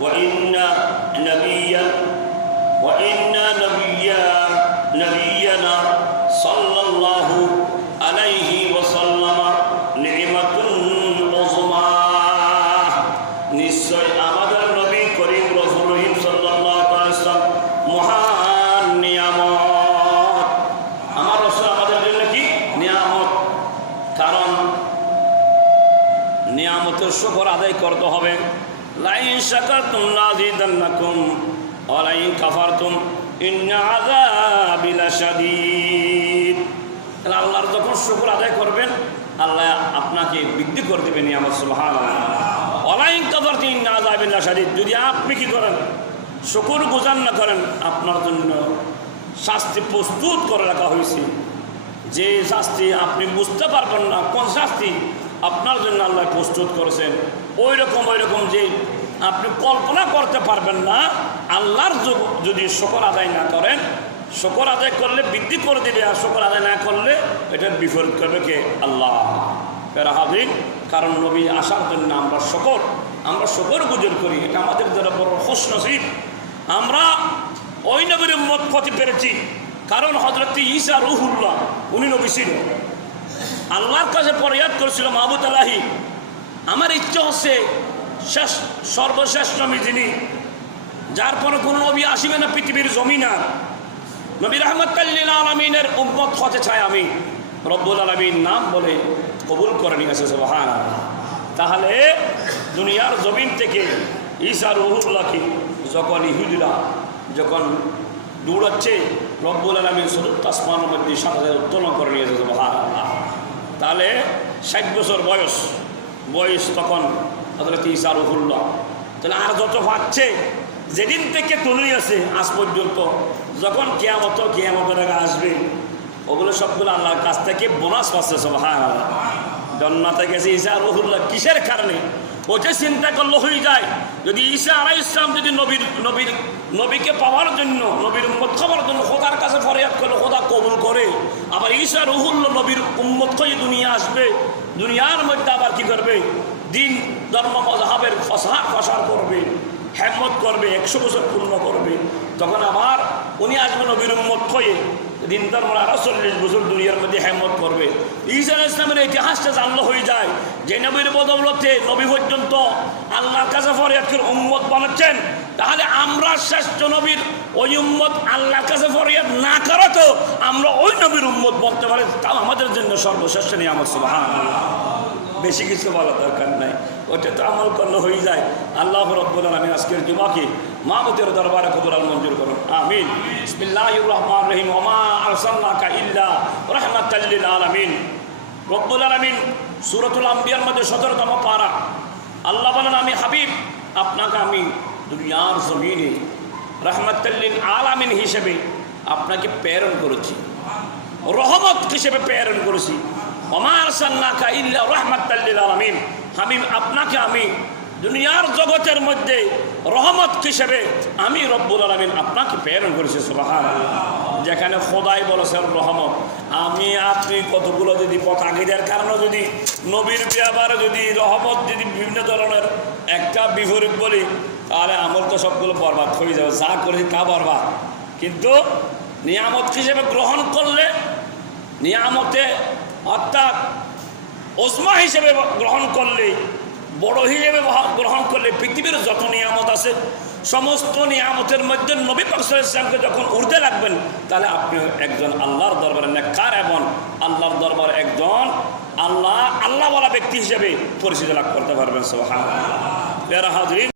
وإن نبينا صلى الله عليه وسلم نعمة عظمى নিশ্চয় আমাদের নবী করিম রাসূল সাল্লাল্লাহু আলাইহি ওয়াসাল্লাম মহান নিয়ামত। আমার রাসূল আমাদের জন্য কি নিয়ামত, কারণ নিয়ামতের শুকর আদায় করতে হবে। লাইন শাকারতুম লাযিদান্নাকুম ওয়া লাইন কাফারতুম ইন্না আযাবি লাশাদীদ। তাহলে আল্লাহর যখন শুকর আদায় করবেন আল্লাহ আপনাকে বৃদ্ধি করে দেবেন নিয়ামত। সুবহানাল্লাহ। ওয়া লাইন কাফারতুম ইন্না আযাবি লাশাদীদ। যদি আপনি কি করেন, শুকর গুজার না করেন, আপনার জন্য শাস্তি প্রস্তুত করে রাখা হয়েছে। যে শাস্তি আপনি বুঝতে পারবেন না কোন শাস্তি আপনার জন্য আল্লাহ প্রস্তুত করেছেন, ওই রকম যে আপনি কল্পনা করতে পারবেন না। আল্লাহর যদি শুকর আদায় না করেন, শুকর আদায় করলে বৃদ্ধি করে দেবে, আর শুকর আদায় না করলে এটার বিপরীত করবে কে? আল্লাহ। ফেরা হাজির, কারণ নবী আসার জন্য আমরা শুকর গুজর করি, এটা আমাদের যারা বড় খুশনসিব। আমরা ওই নবীর উম্মত হতে পেরেছি, কারণ হযরত ঈসা রূহুল্লাহ, উনি নবী ছিল। আল্লাহর কাছে ফরিয়াদ করেছিল, মাহবুদ আলাহি, আমার ইচ্ছা হচ্ছে সর্বশেষ নবী যিনি, যার পরে কোনো নবী আসিবে না পৃথিবীর জমিন, নবী রাহমাতুল লিল আলামিনের উম্মত হতে চাই আমি। রব্বুল আলামিন নাম বলে কবুল করে নিয়েছে। সুবহানাল্লাহ। তাহলে দুনিয়ার জমিন থেকে ঈসা রূহুল্লাহকে যখন ইহুদিরা যখন দৌড়াচ্ছে, রব্বুল আলামিন চতুর্থ আসমানের মধ্যে সাথে উত্তোলন করে নিয়েছে। সুবহানাল্লাহ। তাহলে 60 বছর বয়স তখন হযরত ঈসা রূহুল্লাহ। তাহলে আর যত পাচ্ছে, যেদিন থেকে তুলে আছে আজ পর্যন্ত, যখন কিয়ামতের আগে আসবে, ওগুলো সবগুলো আল্লাহর কাছ থেকে বোনাস পাচ্ছে। সুবহানাল্লাহ। জান্নাতে গেছে ঈসা রূহুল্লাহ, কিসের কারণে? ওটা চিন্তা করলে হয়ে যায়, যদি ঈসা আলাইহিস সালাম যদি নবীকে পাওয়ার জন্য, নবীর উম্মত হওয়ার জন্য খোদার কাছে ফরিয়াদ করে, খোদা কবুল করে, আবার ঈসা রূহুল্লাহ নবীর উম্মত হয়ে দুনিয়া আসবে, দুনিয়ার মধ্যে আবার কি করবে? দিন ধর্ম মযহাবের প্রসার করবে, হিম্মত করবে, 100 বছর পূর্ণ করবে। তখন আবার উনি আসবে নবীর উম্মত হয়ে, দিন ধর্ম আরো 40 বছর দুনিয়ার মধ্যে হিম্মত করবে। ঈসা আলাইহিস সালামের ইতিহাসটা জানলে হয়ে যায় যে নবীর বদৌলতে নবী পর্যন্ত আল্লাহর কাছে ফরিয়াদ করে উম্মত বানাচ্ছেন। তাহলে আমরা শ্রেষ্ঠ নবীর ওই উম্মত আল্লাহর কাছে ফরিয়াদ না করে তো আমরা ওই নবীর উম্মত বলতে পারি, তাও আমাদের জন্য সর্বশ্রেষ্ঠ নিয়ামত। সুবহানাল্লাহ। বেশি কিছু বলার দরকার নাই, ওটা তো আমল করলে হয়ে যায়। আল্লাহ রাব্বুল আলামিন আজকের জুমাকে মাহবুবের দরবারে কবুল আর মঞ্জুর করুন। আমিন। বিসমিল্লাহির রহমানির রহিম। ওয়া মা আরসালনাকা ইল্লা রাহমাতাল লিল আলামিন। রব্বুল আলামিন সূরাতুল আম্বিয়ার মধ্যে 17তম পারা আল্লাহ বলেন, আমি হাবিব আপনাকে আমি দুনিয়ার জমিনে রাহমাতাল লিল আলামিন হিসেবে আপনাকে প্রেরণ করেছি, রহমত হিসেবে প্রেরণ করেছি। ওয়া মা আরসালনাকা ইল্লা রাহমাতাল লিল আলামিন। হাবিব আপনাকে আমি দুনিয়ার জগতের মধ্যে রহমত হিসেবে আমি রব্বুল আলামিন আপনাকে প্রেরণ করেছি। সুবহানাল্লাহ। যেখানে খোদাই বলেছেন রহমত, আমি আপনি কতগুলো যদি পতাকিদের কারণে যদি নবীর ব্যাপারে যদি রহমত যদি বিভিন্ন ধরনের একটা বিপরীত বলি, তাহলে আমল তো সবগুলো বরবাদ হয়ে যাবে, যা করেছি তা বরবাদ। কিন্তু নিয়ামত হিসেবে গ্রহণ করলে, নিয়ামতে অর্থাৎ ওসমা হিসেবে গ্রহণ করলে, বড় হিসেবে গ্রহণ করলে পৃথিবীর যত নিয়ামত আছে সমস্ত নিয়ামতের মধ্যে নবী পাক সাল্লাল্লাহু আলাইহি ওয়াসাল্লামকে যখন উর্ধে রাখবেন, তাহলে আপনি একজন আল্লাহর দরবারে নেককার এবং আল্লাহর দরবারে একজন আল্লাহওয়ালা ব্যক্তি হিসেবে পরিচিতি লাভ করতে পারবেন। সুবহানাল্লাহ। প্রিয় হাজিরিন।